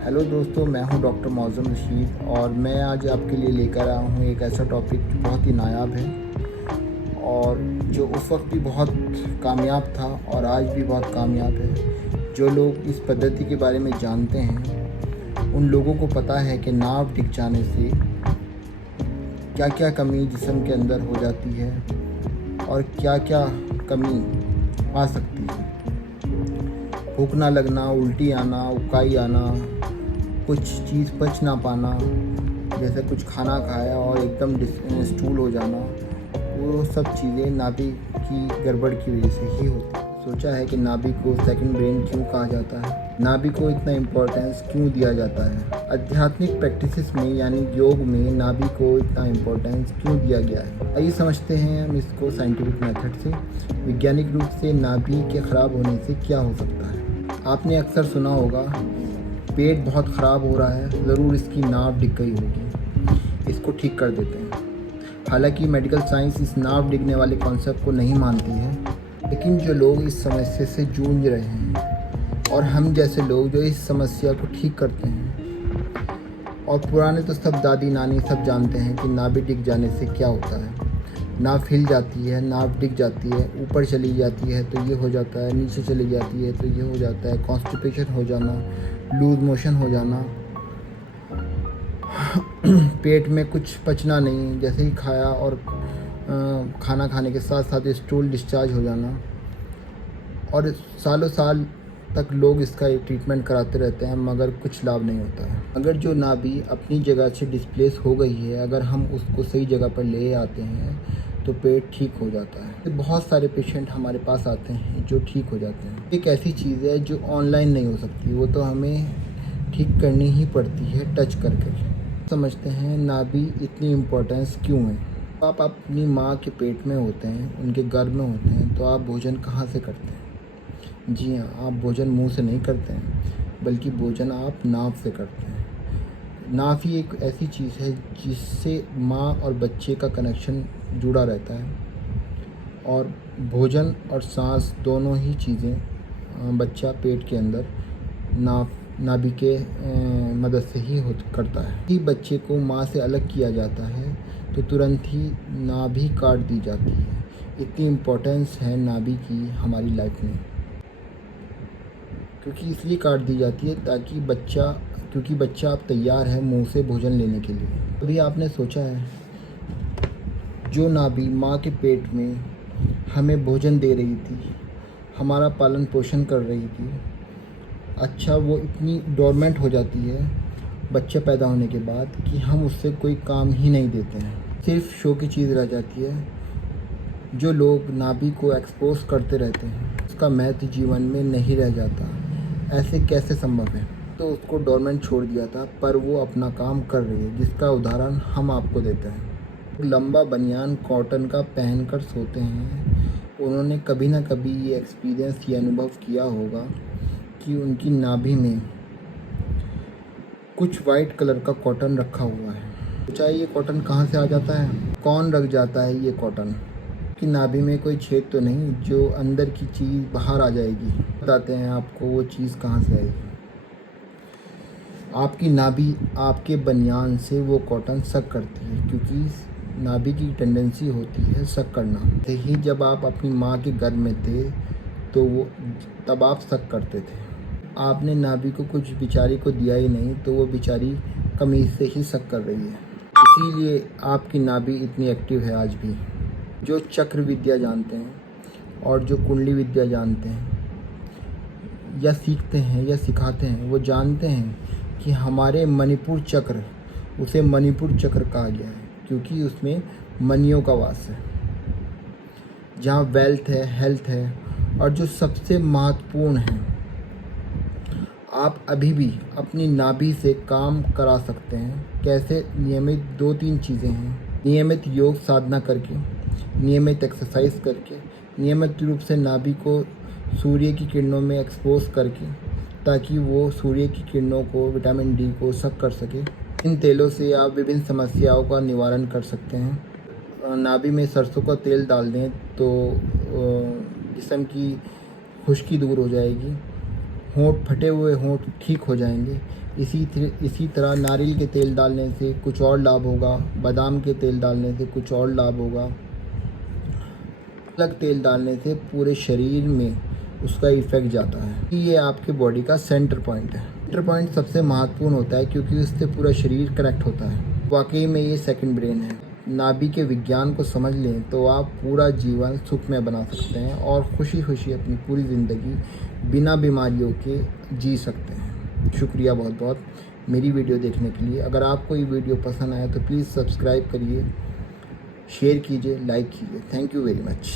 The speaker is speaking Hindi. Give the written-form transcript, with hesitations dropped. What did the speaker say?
हेलो दोस्तों, मैं हूं डॉक्टर मौज़म रशीद और मैं आज आपके लिए लेकर आया हूं एक ऐसा टॉपिक जो बहुत ही नायाब है और जो उस वक्त भी बहुत कामयाब था और आज भी बहुत कामयाब है। जो लोग इस पद्धति के बारे में जानते हैं उन लोगों को पता है कि नाव डिग जाने से क्या क्या कमी जिस्म के अंदर हो जाती है और क्या क्या कमी आ सकती है। भूख ना लगना, उल्टी आना, उकाई आना, कुछ चीज़ पच ना पाना, जैसे कुछ खाना खाया और एकदम स्टूल हो जाना, वो सब चीज़ें नाभि की गड़बड़ की वजह से ही होती है। सोचा है कि नाभि को सेकंड ब्रेन क्यों कहा जाता है, नाभि को इतना इम्पोर्टेंस क्यों दिया जाता है, आध्यात्मिक प्रैक्टिसेस में यानी योग में नाभि को इतना इम्पोर्टेंस क्यों दिया गया है। आइए समझते हैं हम इसको साइंटिफिक मेथड से। वैज्ञानिक रूप से नाभि के ख़राब होने से क्या हो सकता है। आपने अक्सर सुना होगा पेट बहुत ख़राब हो रहा है, ज़रूर इसकी नाव डिग गई होगी, इसको ठीक कर देते हैं। हालांकि मेडिकल साइंस इस नाव डिगने वाले कॉन्सेप्ट को नहीं मानती है, लेकिन जो लोग इस समस्या से जूझ रहे हैं और हम जैसे लोग जो इस समस्या को ठीक करते हैं, और पुराने तो सब दादी नानी सब जानते हैं कि नाभि डिग जाने से क्या होता है। नाव हिल जाती है, नाव डिग जाती है, ऊपर चली जाती है तो ये हो जाता है, नीचे चली जाती है तो ये हो जाता है, कॉन्स्टिपेशन हो जाना, लूज मोशन हो जाना, पेट में कुछ पचना नहीं, जैसे ही खाया और खाना खाने के साथ साथ स्टूल डिस्चार्ज हो जाना, और सालों साल तक लोग इसका ट्रीटमेंट कराते रहते हैं मगर कुछ लाभ नहीं होता है। अगर जो नाभि अपनी जगह से डिस्प्लेस हो गई है, अगर हम उसको सही जगह पर ले आते हैं तो पेट ठीक हो जाता है। बहुत सारे पेशेंट हमारे पास आते हैं जो ठीक हो जाते हैं। एक ऐसी चीज़ है जो ऑनलाइन नहीं हो सकती, वो तो हमें ठीक करनी ही पड़ती है टच करके। समझते हैं नाभि इतनी इम्पोर्टेंस क्यों है। आप अपनी माँ के पेट में होते हैं, उनके गर्भ में होते हैं, तो आप भोजन कहाँ से करते हैं? जी हाँ, आप भोजन मुंह से नहीं करते हैं, बल्कि भोजन आप नाभ से करते हैं। नाभ ही एक ऐसी चीज़ है जिससे माँ और बच्चे का कनेक्शन जुड़ा रहता है, और भोजन और सांस दोनों ही चीज़ें बच्चा पेट के अंदर नाभि के मदद से ही करता है। यदि बच्चे को माँ से अलग किया जाता है तो तुरंत ही नाभि काट दी जाती है। इतनी इम्पोर्टेंस है नाभि की हमारी लाइफ में, क्योंकि इसलिए काट दी जाती है क्योंकि बच्चा अब तैयार है मुंह से भोजन लेने के लिए। अभी आपने सोचा है जो नाभि माँ के पेट में हमें भोजन दे रही थी, हमारा पालन पोषण कर रही थी, अच्छा वो इतनी डोरमेंट हो जाती है बच्चे पैदा होने के बाद कि हम उससे कोई काम ही नहीं देते हैं, सिर्फ शो की चीज़ रह जाती है। जो लोग नाभि को एक्सपोज करते रहते हैं उसका महत्व जीवन में नहीं रह जाता। ऐसे कैसे संभव है? तो उसको डोरमेंट छोड़ दिया था, पर वो अपना काम कर रही है, जिसका उदाहरण हम आपको देते हैं। लंबा बनियान कॉटन का पहनकर सोते हैं, उन्होंने कभी ना कभी ये एक्सपीरियंस, ये अनुभव किया होगा कि उनकी नाभि में कुछ वाइट कलर का कॉटन रखा हुआ है। सोचा ये कॉटन कहाँ से आ जाता है, कौन रख जाता है ये कॉटन? कि नाभि में कोई छेद तो नहीं जो अंदर की चीज़ बाहर आ जाएगी। बताते हैं आपको वो चीज़ कहाँ से आएगी। आपकी नाभि आपके बनियान से वो कॉटन सक करती है, क्योंकि नाभि की टेंडेंसी होती है सक करना। तो ही जब आप अपनी माँ के गर्भ में थे तो वो तब आप सक करते थे। आपने नाभि को कुछ बेचारी को दिया ही नहीं, तो वो बेचारी कमीज से ही सक कर रही है। इसीलिए आपकी नाभि इतनी एक्टिव है आज भी। जो चक्र विद्या जानते हैं और जो कुंडली विद्या जानते हैं या सीखते हैं या सिखाते हैं, वो जानते हैं कि हमारे मणिपुर चक्र, उसे मणिपुर चक्र कहा गया है क्योंकि उसमें मनियों का वास है, जहाँ वेल्थ है, हेल्थ है, और जो सबसे महत्वपूर्ण है, आप अभी भी अपनी नाभि से काम करा सकते हैं। कैसे? नियमित 2-3 चीज़ें हैं। नियमित योग साधना करके, नियमित एक्सरसाइज करके, नियमित रूप से नाभि को सूर्य की किरणों में एक्सपोज करके, ताकि वो सूर्य की किरणों को, विटामिन डी को सक कर सके। इन तेलों से आप विभिन्न समस्याओं का निवारण कर सकते हैं। नाभि में सरसों का तेल डाल दें तो जिस्म की खुश्की दूर हो जाएगी, होंठ फटे हुए होंठ ठीक हो जाएंगे। इसी तरह नारियल के तेल डालने से कुछ और लाभ होगा, बादाम के तेल डालने से कुछ और लाभ होगा। अलग तेल डालने से पूरे शरीर में उसका इफ़ेक्ट जाता है। ये आपके बॉडी का सेंटर पॉइंट है। सेंटर पॉइंट सबसे महत्वपूर्ण होता है क्योंकि उससे पूरा शरीर कनेक्ट होता है। वाकई में ये सेकंड ब्रेन है। नाभि के विज्ञान को समझ लें तो आप पूरा जीवन सुखमय बना सकते हैं और खुशी खुशी अपनी पूरी ज़िंदगी बिना बीमारियों के जी सकते हैं। शुक्रिया बहुत बहुत मेरी वीडियो देखने के लिए। अगर आपको ये वीडियो पसंद आया तो प्लीज़ सब्सक्राइब करिए, शेयर कीजिए, लाइक कीजिए। Thank you very much.